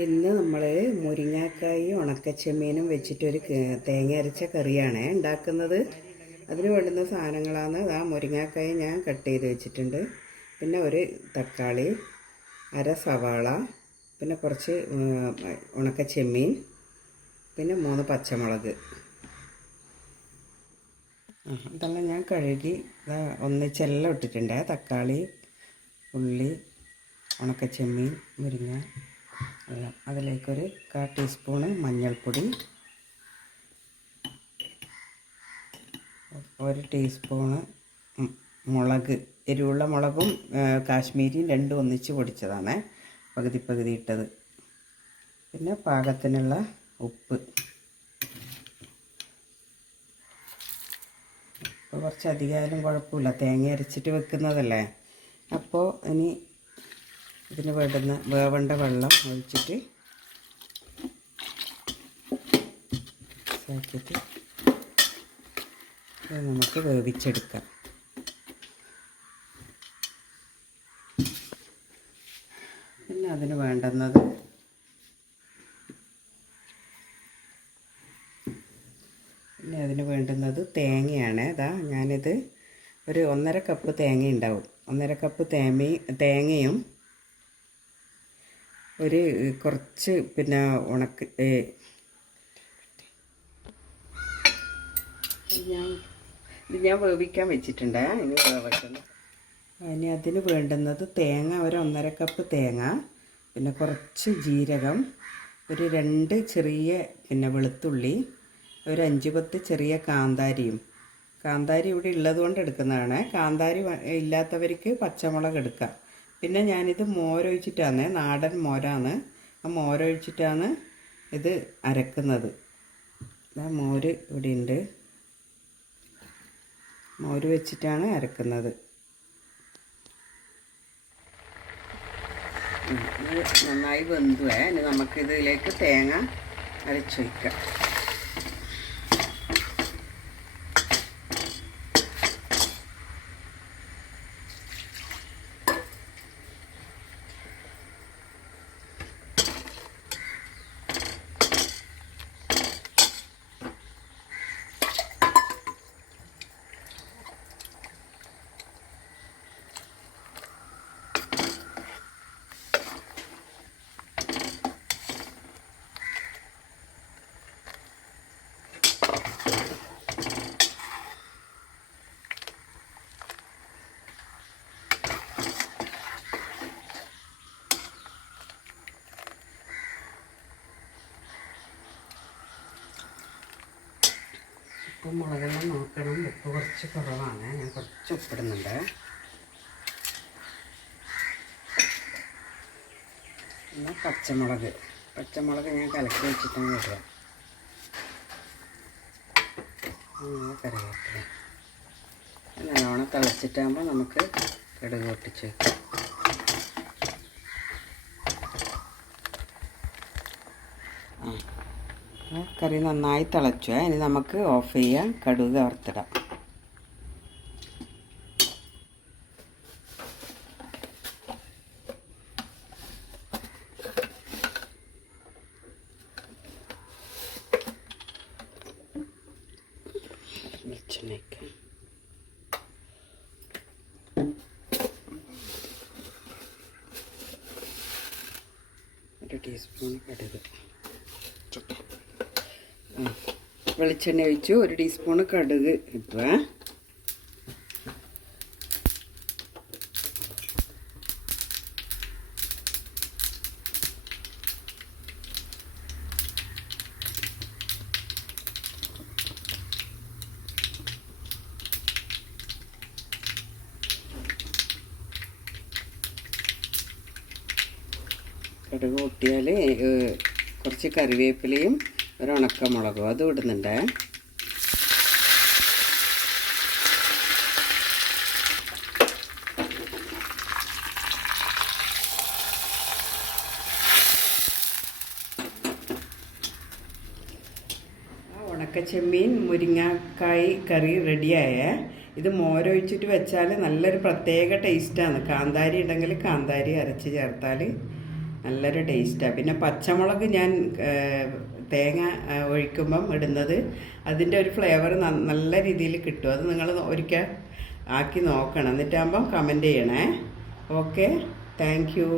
ഇന്ന് നമ്മൾ മുരിങ്ങാക്കായും ഉണക്കച്ചെമ്മീനും വെച്ചിട്ടൊരു തേങ്ങ അരച്ച കറിയാണ് ഉണ്ടാക്കുന്നത്. അതിന് വേണ്ടുന്ന സാധനങ്ങളാണ് മുരിങ്ങാക്കായ ഞാൻ കട്ട് ചെയ്ത് വെച്ചിട്ടുണ്ട്, പിന്നെ ഒരു തക്കാളി, അര സവാള, പിന്നെ കുറച്ച് ഉണക്കച്ചെമ്മീൻ, പിന്നെ 3 പച്ചമുളക്. ഇതെല്ലാം ഞാൻ കഴുകി ഒന്നിച്ചെല്ലാം ഇട്ടിട്ടുണ്ട്. തക്കാളി, ഉള്ളി, ഉണക്കച്ചെമ്മീൻ, മുരിങ്ങ എല്ലാം. അതിലേക്കൊരു 1/4 ടീസ്പൂണ് മഞ്ഞൾപ്പൊടി, 1 ടീസ്പൂണ് മുളക്, എരിവുള്ള മുളകും കാശ്മീരിയും രണ്ടും ഒന്നിച്ച് പൊടിച്ചതാണ്, പകുതി ഇട്ടത്. പിന്നെ പാകത്തിനുള്ള ഉപ്പ്. ഇപ്പോൾ കുറച്ചധികമായാലും കുഴപ്പമില്ല, തേങ്ങ അരച്ചിട്ട് വെക്കുന്നതല്ലേ. അപ്പോൾ ഇനി ഇതിന് വേവേണ്ട വെള്ളം ഒഴിച്ചിട്ട് ആക്കിയിട്ട് നമുക്ക് വേവിച്ചെടുക്കാം. പിന്നെ അതിന് വേണ്ടുന്നത് തേങ്ങയാണ്. ഞാനിത് ഒരു 1.5 കപ്പ് തേങ്ങ ഉണ്ടാവും. 1.5 കപ്പ് തേങ്ങയും ഒരു കുറച്ച് പിന്നെ ഞാൻ വേവിക്കാൻ വെച്ചിട്ടുണ്ട്. ഇനി വേവിക്കണം. ഇനി അതിന് വേണ്ടുന്നത് തേങ്ങ, ഒരു 1.5 കപ്പ് തേങ്ങ, പിന്നെ കുറച്ച് ജീരകം, ഒരു 2 ചെറിയ വെളുത്തുള്ളി, ഒരു 5-10 ചെറിയ കാന്താരിയും. കാന്താരി ഇവിടെ ഉള്ളത് കൊണ്ട് എടുക്കുന്നതാണ്. കാന്താരി ഇല്ലാത്തവർക്ക് പച്ചമുളക് എടുക്കാം. പിന്നെ ഞാനിത് മോരൊഴിച്ചിട്ടാണ്, നാടൻ മോരാണ്. ആ മോരൊഴിച്ചിട്ടാണ് ഇത് അരക്കുന്നത്. മോര് ഇവിടെ ഉണ്ട്, മോര് വെച്ചിട്ടാണ് അരക്കുന്നത്. ഇത് നന്നായി വെന്തുവേ. ഇനി നമുക്കിതിലേക്ക് തേങ്ങ അരച്ചൊഴിക്കാം. ഉപ്പും മുളകെല്ലാം നോക്കണം. ഉപ്പ് കുറച്ച് കുറവാണ്, ഞാൻ കുറച്ച് ഉപ്പിടുന്നുണ്ട്. പിന്നെ പച്ചമുളക് ഞാൻ കലക്കി വെച്ചിട്ടാണ് ഇടുക. കറിവേപ്പില നല്ലോണം തിളച്ചിട്ടാകുമ്പോൾ നമുക്ക് കടുക് പൊട്ടിച്ച് വയ്ക്കാം. കറി നന്നായി തിളച്ചു. ഇനി നമുക്ക് ഓഫ് ചെയ്യാം, കടുക് വറുത്തിടാം. വെളിച്ചെണ്ണയ്ക്ക് 1 ടീസ്പൂൺ കടുക്, വെളിച്ചെണ്ണ ഒഴിച്ചു. 1 ടീസ്പൂൺ കടുക് ഇട്ടുക. കടുക് പൊട്ടിയാൽ കുറച്ച് കറിവേപ്പിലയും ഒരു ഉണക്കമുളകും അതും ഇടുന്നുണ്ട്. ഉണക്കച്ചെമ്മീൻ മുരിങ്ങാക്കായ് കറി റെഡിയായ. ഇത് മോരൊഴിച്ചിട്ട് വെച്ചാൽ നല്ലൊരു പ്രത്യേക ടേസ്റ്റാണ്. കാന്താരി ഉണ്ടെങ്കിൽ കാന്താരി അരച്ച് ചേർത്താൽ നല്ലൊരു ടേസ്റ്റാണ്. പിന്നെ പച്ചമുളക് ഞാൻ തേങ്ങ ഒഴിക്കുമ്പം ഇടുന്നത് അതിൻ്റെ ഒരു ഫ്ലേവർ നല്ല രീതിയിൽ കിട്ടും. അത് നിങ്ങൾ ഒരിക്കൽ ആക്കി നോക്കണം. എന്നിട്ടാകുമ്പം കമൻറ്റ് ചെയ്യണേ. Okay, thank you.